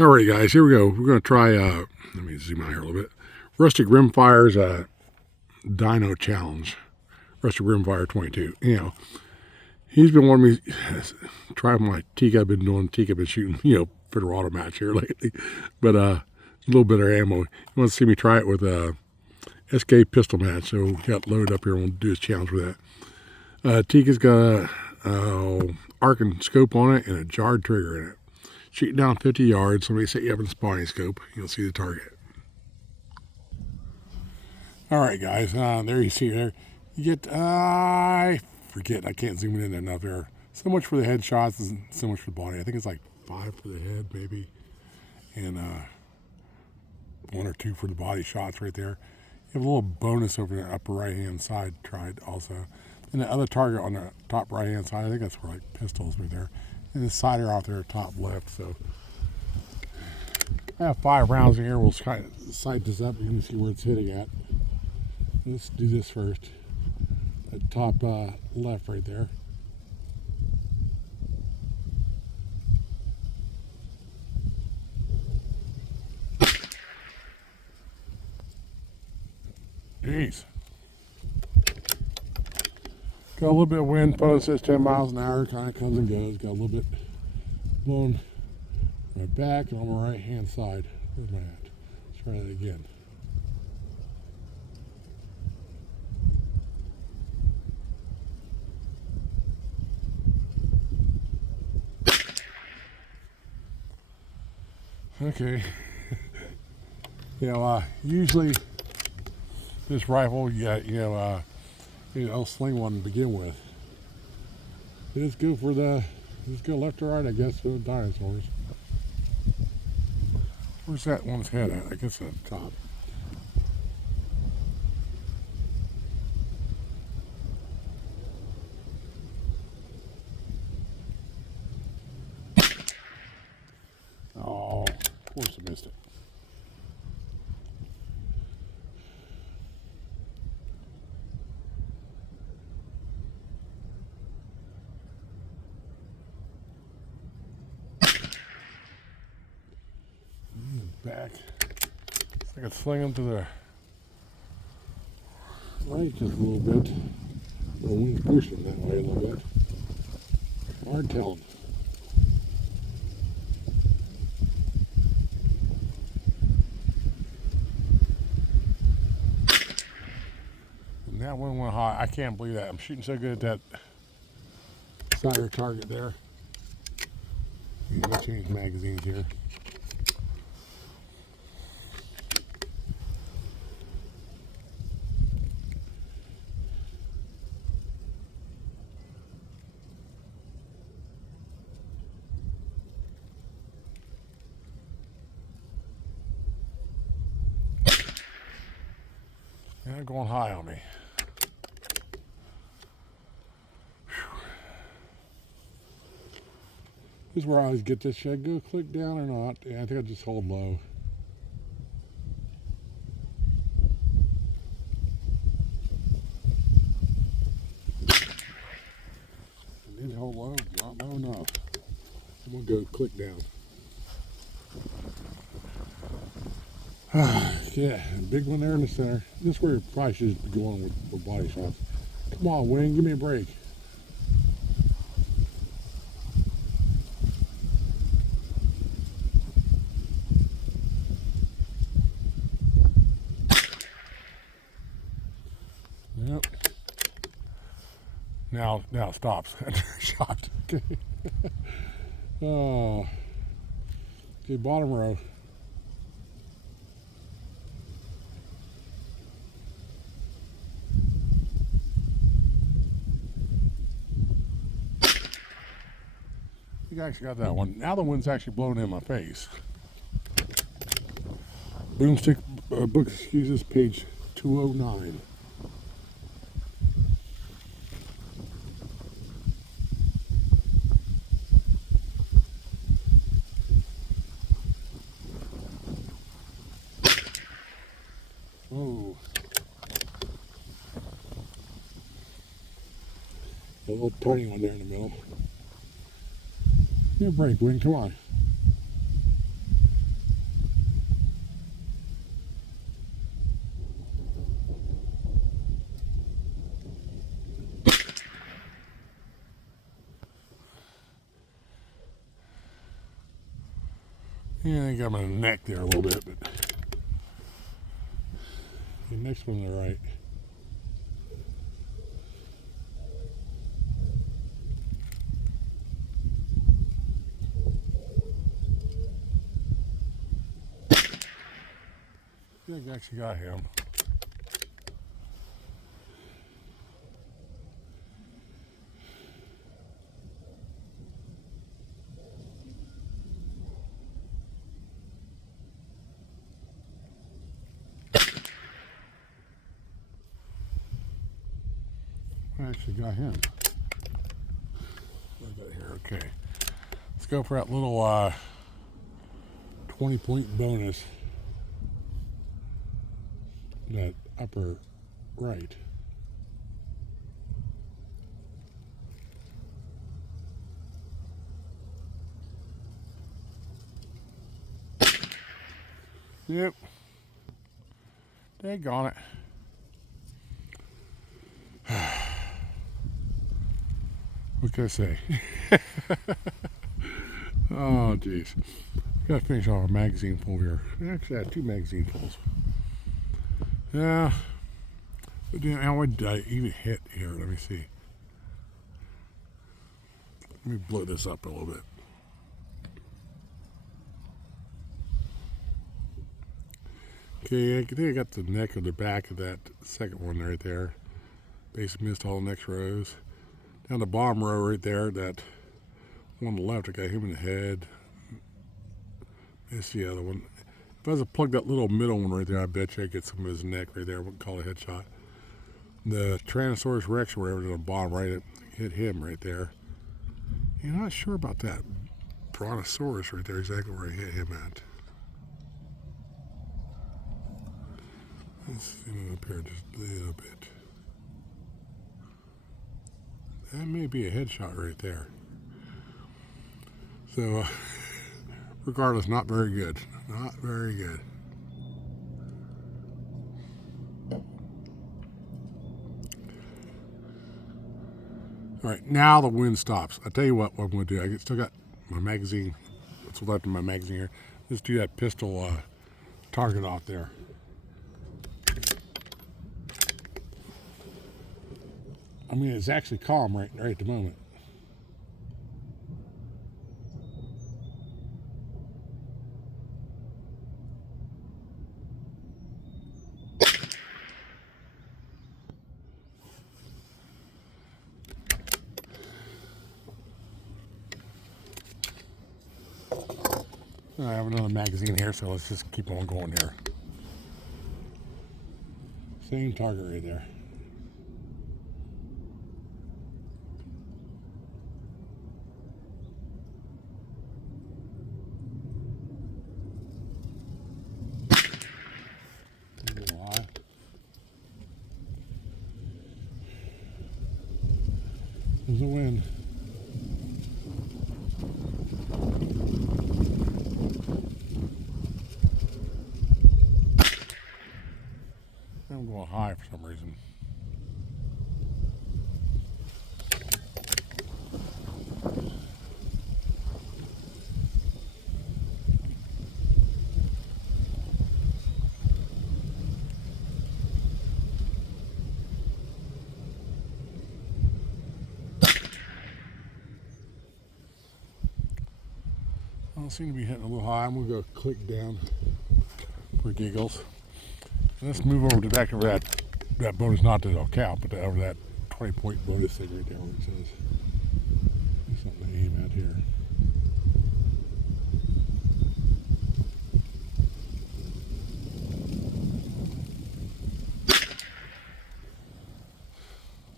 Alright guys, here we go. We're going to try, let me zoom out here a little bit. Rustic Rimfire's Dino Challenge. Rustic Rimfire 22. You know, he's been wanting me to try my Tikka. I've been doing Tikka, been shooting, for the auto match here lately. But a little bit of ammo. He wants to see me try it with a SK pistol match. So we got loaded up here and we'll do his challenge with that. Tikka's got a arc and scope on it and a jarred trigger in it. Shooting down 50 yards. Somebody set you up in a spotting scope. You'll see the target. All right, guys. There you see there. You get, I forget. I can't zoom in enough there. So much for the headshots and so much for the body. I think it's like 5 for the head, maybe. And 1 or 2 for the body shots right there. You have a little bonus over the upper right-hand side tried also. And the other target on the top right-hand side, I think that's for like pistols right there. And the sighter out there top left. So I have 5 rounds in here. We'll kind of sight this up. You can see where it's hitting at. Let's do this first. The top left right there. Jeez. Got a little bit of wind. Phone says 10 miles an hour. Kind of comes and goes. Got a little bit blown my back and on my right hand side. Where's my hat? Let's try that again. Okay. Usually this rifle, I'll sling one to begin with. Let's go left or right, I guess, for the dinosaurs. Where's that one's head at? I guess at the top. Oh, of course I missed it. Back. I could sling them to the right just a little bit. The wind's pushing that way a little bit. Hard telling. And that one went high. I can't believe that. I'm shooting so good at that sighter target there. I'm going to change magazines here. They're going high on me. Whew. This is where I always get this. Should I go click down or not? Yeah, I think I just hold low. I did hold low, not low enough. I'm gonna go click down. Yeah, big one there in the center. This is where you probably should be going with body shots. Come on, Wing, give me a break. Yep. Now it stops. Shot. Okay. Oh. Okay, bottom row. I think I actually got that one. Now the wind's actually blowing in my face. Boomstick book excuses, page 209. Oh. A little tiny one there in the middle. Give me a break, Wing, come on. Yeah, I got him in the neck there a little bit, but the next one to the right. I think I actually got him. I actually got him. What I got here? Okay. Let's go for that little 20-point bonus. That upper right. Yep. Daggone it. What can I say? Oh, jeez. Gotta finish off a magazine full here. Actually, I had 2 magazine fulls. Yeah. But then, how did I even hit here? Let me see. Let me blow this up a little bit. Okay, I think I got the neck or the back of that second one right there. Basically missed all the next rows. Down the bottom row right there, that one on the left, I got him in the head. Missed the other one. If I was to plug that little middle one right there, I bet you I'd get some of his neck right there. I wouldn't call it a headshot. The Tyrannosaurus Rex or whatever is on the bottom right, it hit him right there. You're not sure about that Brontosaurus right there, exactly where I hit him at. Let's see it up here just a little bit. That may be a headshot right there. So, regardless, not very good. Not very good. All right, now the wind stops. I tell you what I'm going to do. I still got my magazine. What's left of my magazine here. Let's do that pistol target off there. I mean, it's actually calm right at the moment. I have another magazine here, so let's just keep on going here. Same target right there. There's the wind. I'm going high for some reason. I don't seem to be hitting a little high. I'm going to go click down for giggles. Let's move over to the back of that bonus, not that it'll count, but over that 20-point bonus thing right there where it says there's something to aim at here.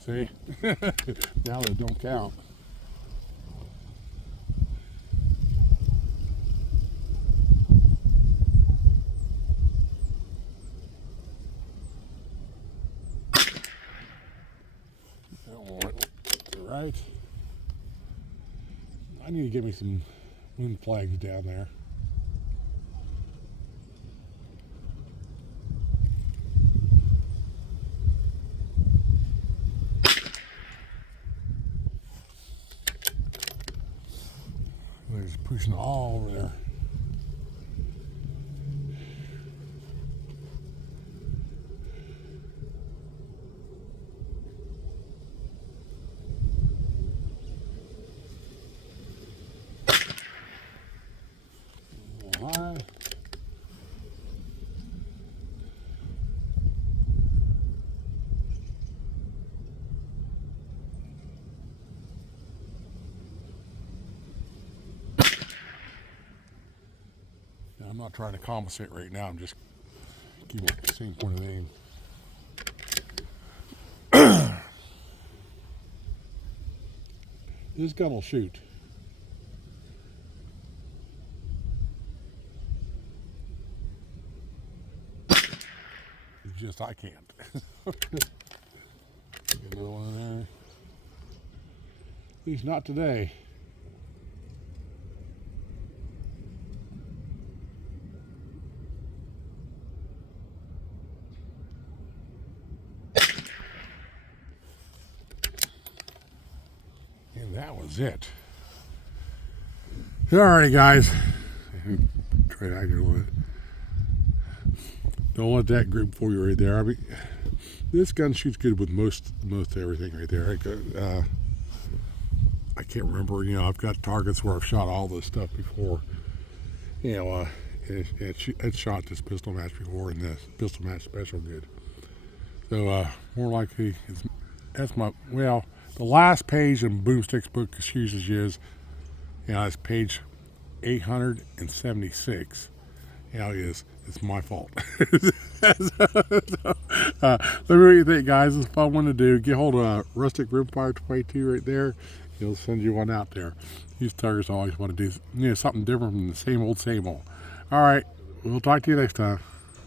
See? Now they don't count. Right. I need to get me some wind flags down there. They're just pushing all over there. high. Now, I'm not trying to compensate right now. I'm just keeping the same point of aim. This gun will shoot. It's just I can't. Get another one in there. At least not today. And that was it. Alrighty, guys. Try to act a little bit. Don't let that group fool you right there. I mean, this gun shoots good with most everything right there. I can't remember. You know, I've got targets where I've shot all this stuff before. You know, it shot this pistol match before, and this pistol match special good. So more likely, that's my well. The last page in Boomstick's book excuses is, you know, it's page 876. You know, it's my fault. Let me know what you think, guys. It's a fun one to do. Get hold of Rustic Rimfire 22 right there. He'll send you one out there. These targets always want to do, you know, something different from the same old, same old. All right, we'll talk to you next time.